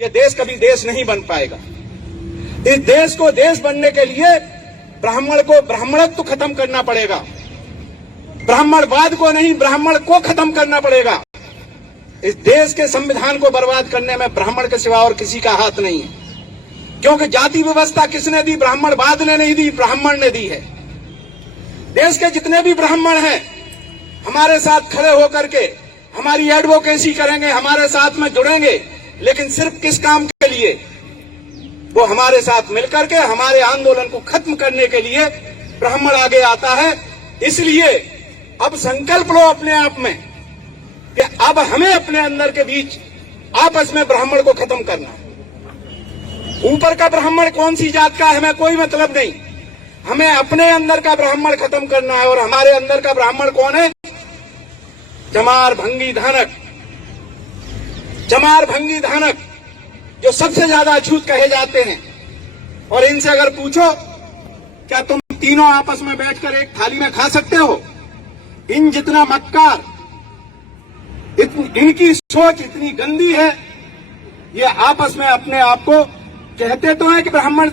ये देश कभी देश नहीं बन पाएगा। इस देश को देश बनने के लिए ब्राह्मण को ब्राह्मणत्व खत्म करना पड़ेगा, ब्राह्मणवाद को नहीं ब्राह्मण को खत्म करना पड़ेगा। इस देश के संविधान को बर्बाद करने में ब्राह्मण के सिवा और किसी का हाथ नहीं है, क्योंकि जाति व्यवस्था किसने दी? ब्राह्मणवाद ने नहीं दी, ब्राह्मण ने दी है। देश के जितने भी ब्राह्मण हैं हमारे साथ खड़े होकर के हमारी एडवोकेसी करेंगे, हमारे साथ में जुड़ेंगे, लेकिन सिर्फ किस काम के लिए? वो हमारे साथ मिलकर के हमारे आंदोलन को खत्म करने के लिए ब्राह्मण आगे आता है। इसलिए अब संकल्प लो अपने आप में कि अब हमें अपने अंदर के बीच आपस में ब्राह्मण को खत्म करना है। ऊपर का ब्राह्मण कौन सी जात का है हमें कोई मतलब नहीं, हमें अपने अंदर का ब्राह्मण खत्म करना है। और हमारे अंदर का ब्राह्मण कौन है? चमार, भंगी, धानक। चमार, भंगी, धानक जो सबसे ज्यादा अछूत कहे जाते हैं। और इनसे अगर पूछो क्या तुम तीनों आपस में बैठकर एक थाली में खा सकते हो? इन जितना मक्कार, इनकी सोच इतनी गंदी है, ये आपस में अपने आप को कहते तो है कि ब्राह्मण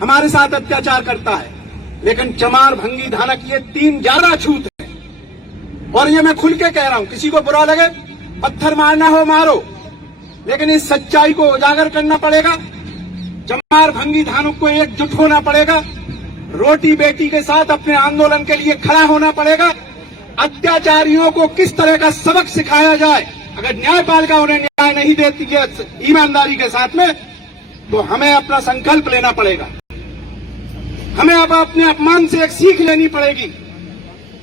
हमारे साथ अत्याचार करता है, लेकिन चमार, भंगी, धानक ये तीन ज्यादा अछूत है। और ये मैं खुल के कह रहा हूं, किसी को बुरा लगे पत्थर मारना हो मारो, लेकिन इस सच्चाई को उजागर करना पड़ेगा। चमार, भंगी, धानक को एकजुट होना पड़ेगा, रोटी बेटी के साथ अपने आंदोलन के लिए खड़ा होना पड़ेगा। अत्याचारियों को किस तरह का सबक सिखाया जाए, अगर न्यायपालिका उन्हें न्याय नहीं देती है ईमानदारी के साथ में, तो हमें अपना संकल्प लेना पड़ेगा। हमें अब अपने अपमान से एक सीख लेनी पड़ेगी।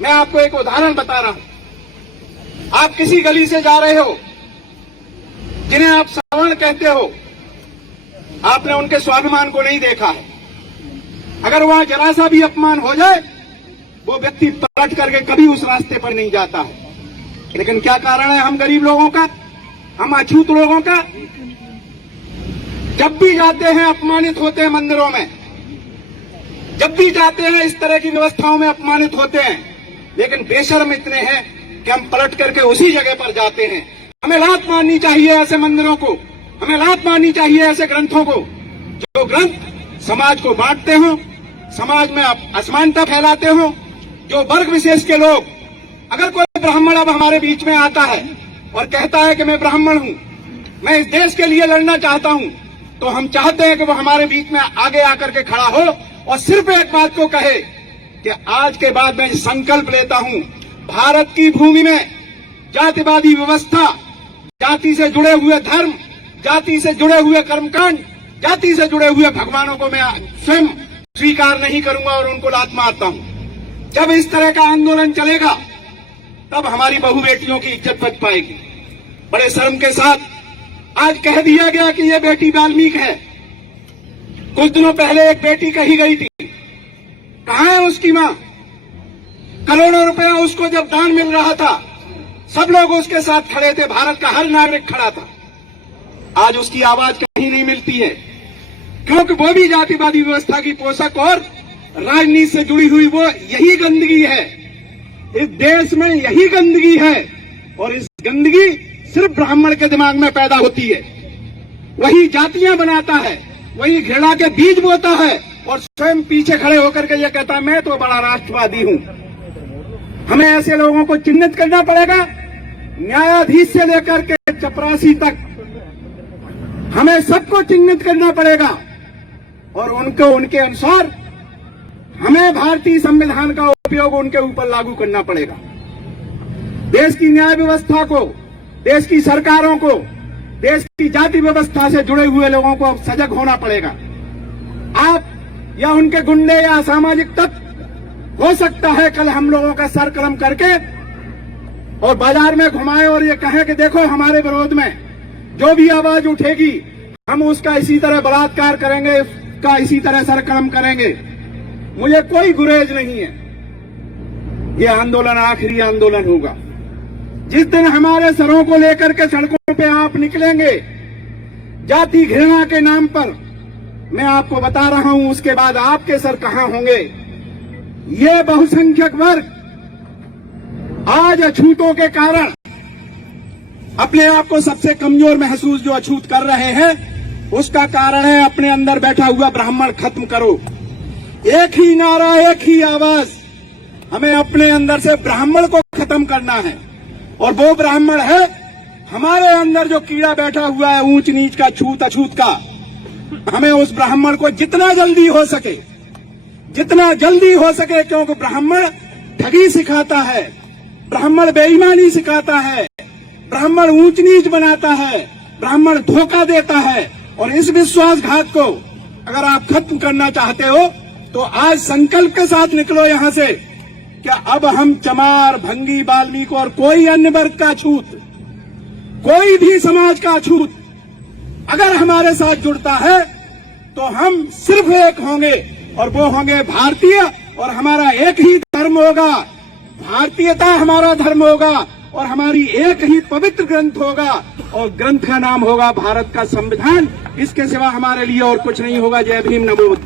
मैं आपको एक उदाहरण बता रहा हूं। आप किसी गली से जा रहे हो, जिन्हें आप सवर्ण कहते हो, आपने उनके स्वाभिमान को नहीं देखा है। अगर वहां जरा सा भी अपमान हो जाए, वो व्यक्ति पलट करके कभी उस रास्ते पर नहीं जाता है। लेकिन क्या कारण है हम गरीब लोगों का, हम अछूत लोगों का? जब भी जाते हैं अपमानित होते हैं मंदिरों में, जब भी जाते हैं इस तरह की व्यवस्थाओं में अपमानित होते हैं, लेकिन बेशर्म इतने हैं कि हम पलट करके उसी जगह पर जाते हैं। हमें लात मारनी चाहिए ऐसे मंदिरों को, हमें लात मारनी चाहिए ऐसे ग्रंथों को, जो ग्रंथ समाज को बांटते हो, समाज में असमानता फैलाते हो। जो वर्ग विशेष के लोग, अगर कोई ब्राह्मण अब हमारे बीच में आता है और कहता है कि मैं ब्राह्मण हूं, मैं इस देश के लिए लड़ना चाहता हूं, तो हम चाहते हैं कि वो हमारे बीच में आगे आकर के खड़ा हो और सिर्फ एक बात को कहे कि आज के बाद मैं संकल्प लेता हूं, भारत की भूमि में जातिवादी व्यवस्था, जाति से जुड़े हुए धर्म, जाति से जुड़े हुए कर्मकांड, जाति से जुड़े हुए भगवानों को मैं स्वयं स्वीकार नहीं करूंगा और उनको लात मारता हूं। जब इस तरह का आंदोलन चलेगा, तब हमारी बहू बेटियों की इज्जत बच पाएगी। बड़े शर्म के साथ आज कह दिया गया कि ये बेटी वाल्मीकि है। कुछ दिनों पहले एक बेटी कही गई थी, कहां है उसकी मां? करोड़ों रुपया उसको जब दान मिल रहा था, सब लोग उसके साथ खड़े थे, भारत का हर नागरिक खड़ा था। आज उसकी आवाज कहीं नहीं मिलती है, क्योंकि वो भी जातिवादी व्यवस्था की पोषक और राजनीति से जुड़ी हुई वो यही गंदगी है। इस देश में यही गंदगी है, और इस गंदगी सिर्फ ब्राह्मण के दिमाग में पैदा होती है। वही जातियां बनाता है, वही घृणा के बीज बोता है, और स्वयं पीछे खड़े होकर के ये कहता है मैं तो बड़ा राष्ट्रवादी हूं। हमें ऐसे लोगों को चिन्हित करना पड़ेगा, न्यायाधीश से लेकर के चपरासी तक हमें सबको चिन्हित करना पड़ेगा, और उनको उनके अनुसार हमें भारतीय संविधान का उपयोग उनके ऊपर लागू करना पड़ेगा। देश की न्याय व्यवस्था को, देश की सरकारों को, देश की जाति व्यवस्था से जुड़े हुए लोगों को अब सजग होना पड़ेगा। आप या उनके गुंडे या असामाजिक तत्व हो सकता है कल हम लोगों का सर कलम करके और बाजार में घुमाएं और ये कहें कि देखो हमारे विरोध में जो भी आवाज उठेगी हम उसका इसी तरह बलात्कार करेंगे, उसका इसी तरह सर कलम करेंगे। मुझे कोई गुरेज नहीं है। ये आंदोलन आखिरी आंदोलन होगा। जिस दिन हमारे सरों को लेकर के सड़कों पे आप निकलेंगे जाति घृणा के नाम पर, मैं आपको बता रहा हूं उसके बाद आपके सर कहां होंगे। ये बहुसंख्यक वर्ग आज अछूतों के कारण अपने आप को सबसे कमजोर महसूस जो अछूत कर रहे हैं, उसका कारण है अपने अंदर बैठा हुआ ब्राह्मण खत्म करो। एक ही नारा, एक ही आवाज, हमें अपने अंदर से ब्राह्मण को खत्म करना है। और वो ब्राह्मण है हमारे अंदर जो कीड़ा बैठा हुआ है ऊंच नीच का, छूत अछूत का। हमें उस ब्राह्मण को जितना जल्दी हो सके, क्योंकि ब्राह्मण ठगी सिखाता है, ब्राह्मण बेईमानी सिखाता है, ब्राह्मण ऊंच नीच बनाता है, ब्राह्मण धोखा देता है। और इस विश्वासघात को अगर आप खत्म करना चाहते हो तो आज संकल्प के साथ निकलो यहां से कि अब हम चमार, भंगी, वाल्मीकि और कोई अन्य वर्ग का छूत, कोई भी समाज का छूत अगर हमारे साथ जुड़ता है तो हम सिर्फ एक होंगे और वो होंगे भारतीय। और हमारा एक ही धर्म होगा, भारतीयता हमारा धर्म होगा और हमारी एक ही पवित्र ग्रंथ होगा और ग्रंथ का नाम होगा भारत का संविधान। इसके सिवा हमारे लिए और कुछ नहीं होगा। जय भीम, नमो बुद्ध।